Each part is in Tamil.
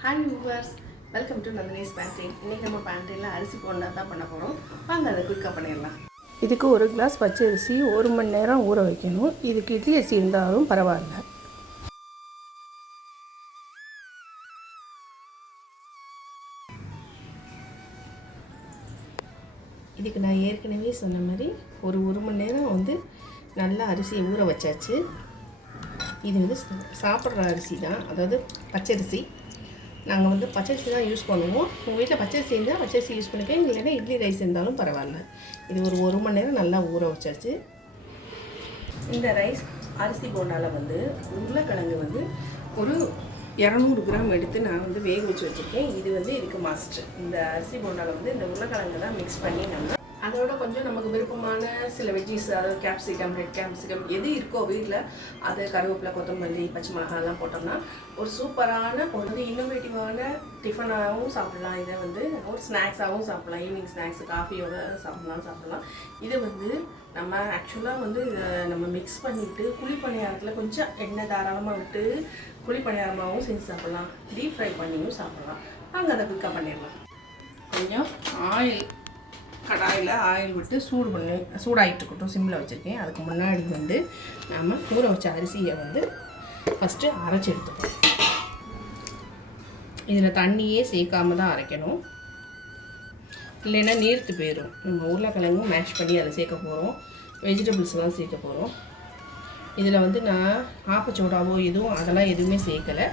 Hi viewers welcome to Nandini's pantry இன்றைக்கி நம்ம பேண்ட்ரியில் அரிசி போண்டா தான் பண்ண போகிறோம் வாங்க அதை குயிக்காக பண்ணிடலாம். இதுக்கு ஒரு கிளாஸ் பச்சரிசி ஒரு மணி நேரம் ஊற வைக்கணும். இதுக்கு இட்லி அரிசி இருந்தாலும் பரவாயில்ல. இதுக்கு நான் ஏற்கனவே சொன்ன மாதிரி ஒரு ஒரு மணி நேரம் வந்து நல்லா அரிசியை ஊற வச்சாச்சு. இது வந்து சாப்பிட்ற அரிசி தான். அதாவது பச்சரிசி நாங்கள் வந்து பச்சரிசி தான் யூஸ் பண்ணுவோம். உங்கள் வீட்டில் பச்சரிசி இருந்தால் பச்சரிசி யூஸ் பண்ணிக்க இல்லைன்னா இட்லி ரைஸ் இருந்தாலும் பரவாயில்ல. இது ஒரு ஒரு மணி நேரம் நல்லா ஊற வச்சாச்சு. இந்த ரைஸ் அரிசி போண்டால் வந்து உருளைக்கிழங்கு வந்து ஒரு இரநூறு கிராம் எடுத்து நான் வந்து வேக வச்சு வச்சுருக்கேன். இது வந்து இதுக்கு மஸ்ட் இந்த அரிசி போண்டாவில் வந்து இந்த உருளைக்கிழங்கு தான் மிக்ஸ் பண்ணி நம்ம அதோட கொஞ்சம் நமக்கு விருப்பமான சில வெஜ்ஜீஸ் அதாவது கேப்சிகம் ரெட் கேப்சிகம் எது இருக்கோ வீட்டில் அது கருவேப்பிலை கொத்தமல்லி பச்சை மிளகாலாம் போட்டோம்னா ஒரு சூப்பரான ஒரு வந்து இன்னோவேட்டிவான டிஃபனாகவும் சாப்பிடலாம். இதை வந்து ஒரு ஸ்நாக்ஸாகவும் சாப்பிடலாம். ஈவினிங் ஸ்நாக்ஸ் காஃபியோட சாப்பிடலாம் சாப்பிடலாம். இது வந்து நம்ம ஆக்சுவலாக வந்து இதை நம்ம மிக்ஸ் பண்ணிவிட்டு குழி பணியாரத்தில் கொஞ்சம் எண்ணெய் தாராளமாக விட்டு குழி பணியாரமாகவும் செஞ்சு சாப்பிடலாம். டீப் ஃப்ரை பண்ணியும் சாப்பிடலாம். நாங்கள் அதை குயிக்காக பண்ணிடலாம். கொஞ்சம் ஆயில் கடாயில் ஆயில் விட்டு சூடு பண்ணி சூடாகிட்டு இருக்கட்டும் சிம்மில் வச்சுருக்கேன். அதுக்கு முன்னாடி வந்து நாம் ஊற வச்ச அரிசியை வந்து ஃபஸ்ட்டு அரைச்சி எடுத்துக்கணும். இதில் தண்ணியே சேர்க்காம தான் அரைக்கணும். இல்லைன்னா நீர்த்து போயிடும் நம்ம உருளைக்கிழங்கும் மேஷ் பண்ணி அதை சேர்க்க போகிறோம் வெஜிடபிள்ஸ்லாம் சேர்க்க போகிறோம் இதில் வந்து நான் ஆப்பச்சோடாவோ எதுவும் அதெல்லாம் எதுவுமே சேர்க்கலை.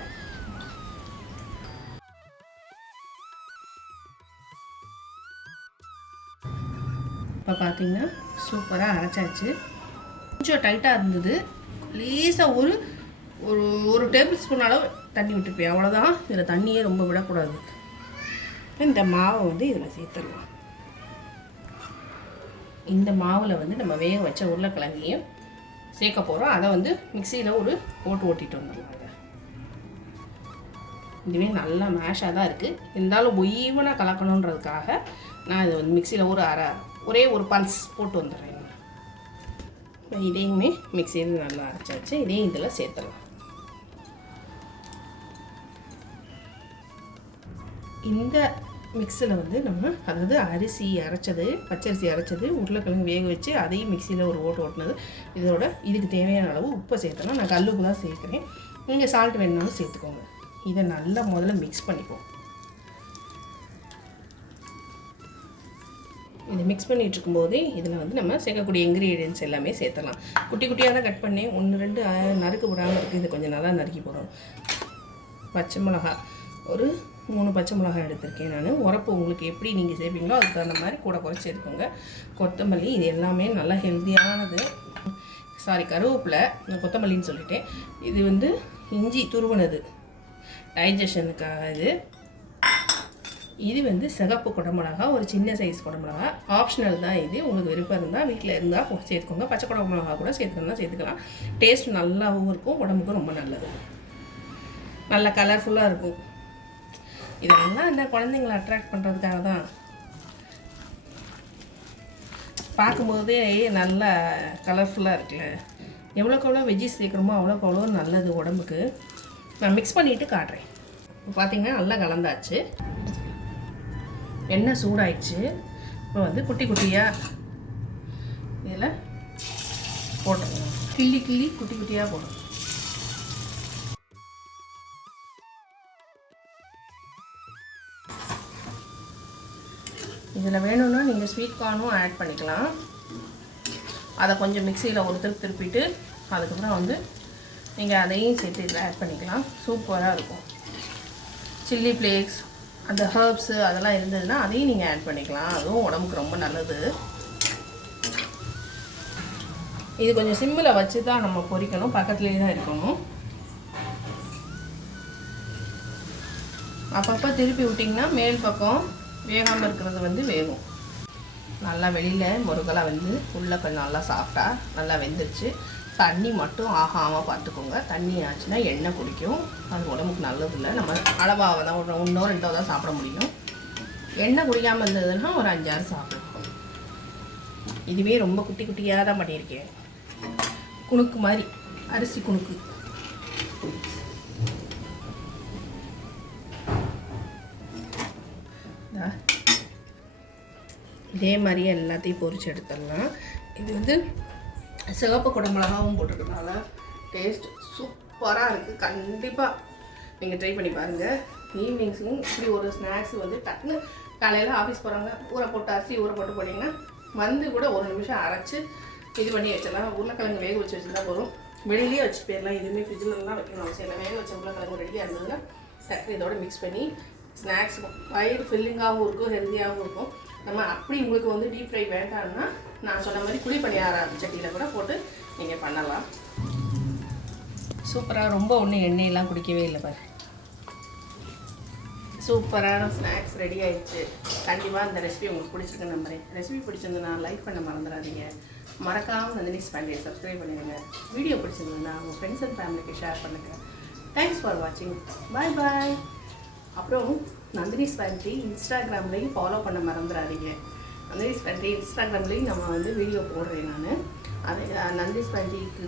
இப்போ பார்த்தீங்கன்னா சூப்பராக அரைச்சாச்சு. கொஞ்சம் டைட்டாக இருந்தது. லேசாக ஒரு ஒரு ஒரு டேபிள் ஸ்பூன் அளவு தண்ணி விட்டுருப்பேன். அவ்வளோதான் இதில் தண்ணியே ரொம்ப விடக்கூடாது. இந்த மாவை வந்து இதில் சேர்த்துடலாம். இந்த மாவில் வந்து நம்ம வேக வச்ச உருளைக்கிழங்கையும் சேர்க்க போகிறோம் அதை வந்து மிக்சியில் ஒரு ஓட்டு ஓட்டிகிட்டு வந்துடலாம் அதை இதுவே நல்லா மேஷாக தான் இருக்குது இருந்தாலும் ஒய்வனாக கலக்கணுன்றதுக்காக நான் இதை வந்து மிக்சியில் ஒரு அரை ஒரே ஒரு பல்ஸ் போட்டு வந்துடுறேன் இப்போ இதையுமே மிக்சியில் நல்லா அரைச்சாச்சு. இதையும் இதில் சேர்த்துடலாம். இந்த மிக்சியில் வந்து நம்ம அதாவது அரிசி அரைச்சது பச்சரிசி அரைச்சது உருளைக்கிழங்கு வேக வச்சு அதையும் மிக்சியில் ஒரு ஓட்டு ஓட்டினது. இதோட இதுக்கு தேவையான அளவு உப்பை சேர்த்தலாம் நான் கல்லுப்பு தான் சேர்க்குறேன். நீங்கள் சால்ட் வேணுனாலும் சேர்த்துக்கோங்க. இதை நல்லா முதல்ல மிக்ஸ் பண்ணிப்போம் இது மிக்ஸ் பண்ணிகிட்டு இருக்கும்போது இதில் வந்து நம்ம சேர்க்கக்கூடிய இன்க்ரீடியன்ஸ் எல்லாமே சேர்த்தலாம் குட்டி குட்டியாக தான் கட் பண்ணேன். ஒன்று ரெண்டு நறுக்கு விடாமல் இருக்குது இது கொஞ்சம் நல்லா நறுக்கி போடணும். பச்சை மிளகா. ஒரு மூணு பச்சை மிளகா எடுத்திருக்கேன் நான். உரப்பு உங்களுக்கு எப்படி நீங்கள் சேர்ப்பீங்களோ அதுக்கு தகுந்த மாதிரி கூட குறைச்சி எடுக்கோங்க கொத்தமல்லி இது எல்லாமே நல்லா ஹெல்த்தியானது சாரி கருவேப்பிலை நான் கொத்தமல்லின்னு சொல்லிட்டேன். இது வந்து இஞ்சி துருவனது. டைஜஷனுக்காக இது இது வந்து சிகப்பு குடமிளகா ஒரு சின்ன சைஸ் குடமிளகா. ஆப்ஷனல் தான் இது. உங்களுக்கு விருப்பம் இருந்தால் வீட்டில் இருந்தால் சேர்த்துக்கோங்க. பச்சை குடமிளகா கூட சேர்த்துக்கணும்னா சேர்த்துக்கலாம். டேஸ்ட் நல்லாவும் இருக்கும் உடம்புக்கும் ரொம்ப நல்லது. நல்ல கலர்ஃபுல்லாக இருக்கும். இதெல்லாம் இந்த குழந்தைங்களை அட்ராக்ட் பண்ணுறதுக்காக தான். பார்க்கும்போதே நல்லா கலர்ஃபுல்லாக இருக்குல்ல. எவ்வளோக்கு எவ்வளோ வெஜ்ஜி சேர்க்குறோமோ அவ்வளோக்கு அவ்வளோ நல்லது உடம்புக்கு. நான் மிக்ஸ் பண்ணிவிட்டு காட்டுறேன். இப்போ பார்த்தீங்கன்னா நல்லா கலந்தாச்சு. எண்ணெய் சூடாயிடுச்சு. இப்போ வந்து குட்டி குட்டியாக இதில் போட்டுருங்க கிள்ளி கிள்ளி குட்டி குட்டியாக போடணும். இதில் வேணும்னா நீங்கள் ஸ்வீட் கார்னும் ஆட் பண்ணிக்கலாம். அதை கொஞ்சம் மிக்சியில் ஒரு திருப்பி திருப்பிட்டு அதுக்கப்புறம் வந்து நீங்கள் அதையும் சேர்த்து இதில் ஆட் பண்ணிக்கலாம். சூப்பராக இருக்கும். சில்லி ஃப்ளேக்ஸ் அந்த ஹர்ப்ஸு அதெல்லாம் இருந்ததுன்னா அதையும் நீங்கள் ஆட் பண்ணிக்கலாம். அதுவும் உடம்புக்கு ரொம்ப நல்லது. இது கொஞ்சம் சிம்மில் வச்சு தான் நம்ம பொரிக்கணும் பக்கத்துலேயே தான் இருக்கணும். அப்பப்போ திருப்பி விட்டிங்கன்னா மேல் பக்கம் வேகாமல் இருக்கிறது வந்து வேகும். நல்லா வெளியில் முருகலாக வந்து உள்ளே கொஞ்சம் நல்லா சாஃப்டாக நல்லா வெந்துருச்சு. தண்ணி மட்டும் ஆகாமல் பார்த்துக்கோங்க. தண்ணி ஆச்சுன்னா எண்ணெய் குடிக்கும். அது உடம்புக்கு நல்லது இல்லை நம்ம அளவாக தான் ஒரு ஒன்றோ ரெண்டோ தான் சாப்பிட முடியும். எண்ணெய் குடிக்காமல் இருந்ததுன்னா ஒரு அஞ்சாறு சாப்பிடுவோம் இதுவே ரொம்ப குட்டி குட்டியாக தான் பண்ணியிருக்கேன். குணுக்கு மாதிரி அரிசி குணுக்கு. இதே மாதிரியே எல்லாத்தையும் பொறிச்சு எடுத்துடலாம். இது வந்து சிவப்பு குடமிளகாவும் போட்டிருக்கனால டேஸ்ட் சூப்பராக இருக்குது கண்டிப்பாக நீங்கள் ட்ரை பண்ணி பாருங்கள் ஈவினிங்ஸும் இப்படி ஒரு ஸ்நாக்ஸ் வந்து டக்குன்னு காலையில் ஆஃபீஸ் போகிறாங்க ஊற போட்டு அரிசி ஊற போட்டு போட்டிங்கன்னா வந்து கூட ஒரு நிமிஷம் அரைச்சி இது பண்ணி வச்சிடலாம். உருளைக்கிழங்கு வேக வச்சு வச்சுருந்தா போதும். வெளியிலேயே வச்சு போயிடலாம். எதுவுமே தான் வைக்கணும் அவசியம் இல்லை. வேக வச்ச உருளைக்கிழங்கு ரெடியாக இருந்ததுன்னா சர்க்கரை இதோட மிக்ஸ் பண்ணி ஸ்நாக்ஸ் வயிறு ஃபில்லிங்காகவும் இருக்கும் ஹெல்த்தியாகவும் இருக்கும். நம்ம அப்படி உங்களுக்கு வந்து டீப் ஃப்ரை வேண்டாம்னா நான் சொன்ன மாதிரி குழி பணியார சட்டியில் கூட போட்டு நீங்கள் பண்ணலாம். சூப்பராக ரொம்ப ஒன்றும் எண்ணெயெல்லாம் குடிக்கவே இல்லை பாரு. சூப்பரான ஸ்நாக்ஸ் ரெடி ஆயிடுச்சு. கண்டிப்பாக இந்த ரெசிபி உங்களுக்கு பிடிச்சிருக்கு நம்புறேன். ரெசிபி பிடிச்சிருந்ததுன்னா லைக் பண்ண மறந்துடாதீங்க. மறக்காமல் நந்தினி ஸ்பேண்டியை சப்ஸ்கிரைப் பண்ணிடுங்க. வீடியோ பிடிச்சிருந்ததுன்னா உங்கள் ஃப்ரெண்ட்ஸ் அண்ட் ஃபேமிலிக்கு ஷேர் பண்ணுங்கள் தேங்க்ஸ் ஃபார் வாட்சிங் பாய் பாய் அப்புறம் நந்தினி ஸ்பேண்டி இன்ஸ்டாகிராம்லேயும் ஃபாலோ பண்ண மறந்துடாதீங்க. நந்தினி ஸ்பேண்டி இன்ஸ்டாகிராம்லேயும் நம்ம வந்து வீடியோ போடுறேன் நான். அது அஹ், நந்தினி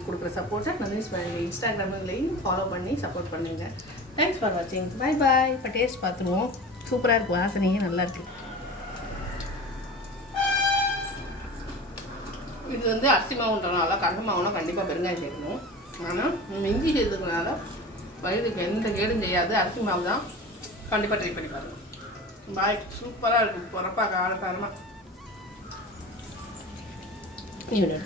கொடுக்குற சப்போர்ட்டை நந்தினி ஸ்பேண்டி இன்ஸ்டாகிராம்லேயும் ஃபாலோ பண்ணி சப்போர்ட் பண்ணுங்கள் தேங்க்ஸ் ஃபார் வாட்சிங் பாய் பாய் இப்போ டேஸ்ட் பார்த்துருவோம். சூப்பராக இருக்கும். வாசனையே நல்லா இருக்கு. இது வந்து அரிசி மாவுன்றனால கடலை மாவுனா கண்டிப்பாக பெருங்காயம் சேர்க்கணும். ஆனால் இஞ்சி சேர்த்துக்கிறனால வயிறுக்கு எந்த கேடும் செய்யாது. அரிசி மாவு தான் கண்டிப்பாக ட்ரை பண்ணி பாருங்க பாய் சூப்பராக இருக்கும் You?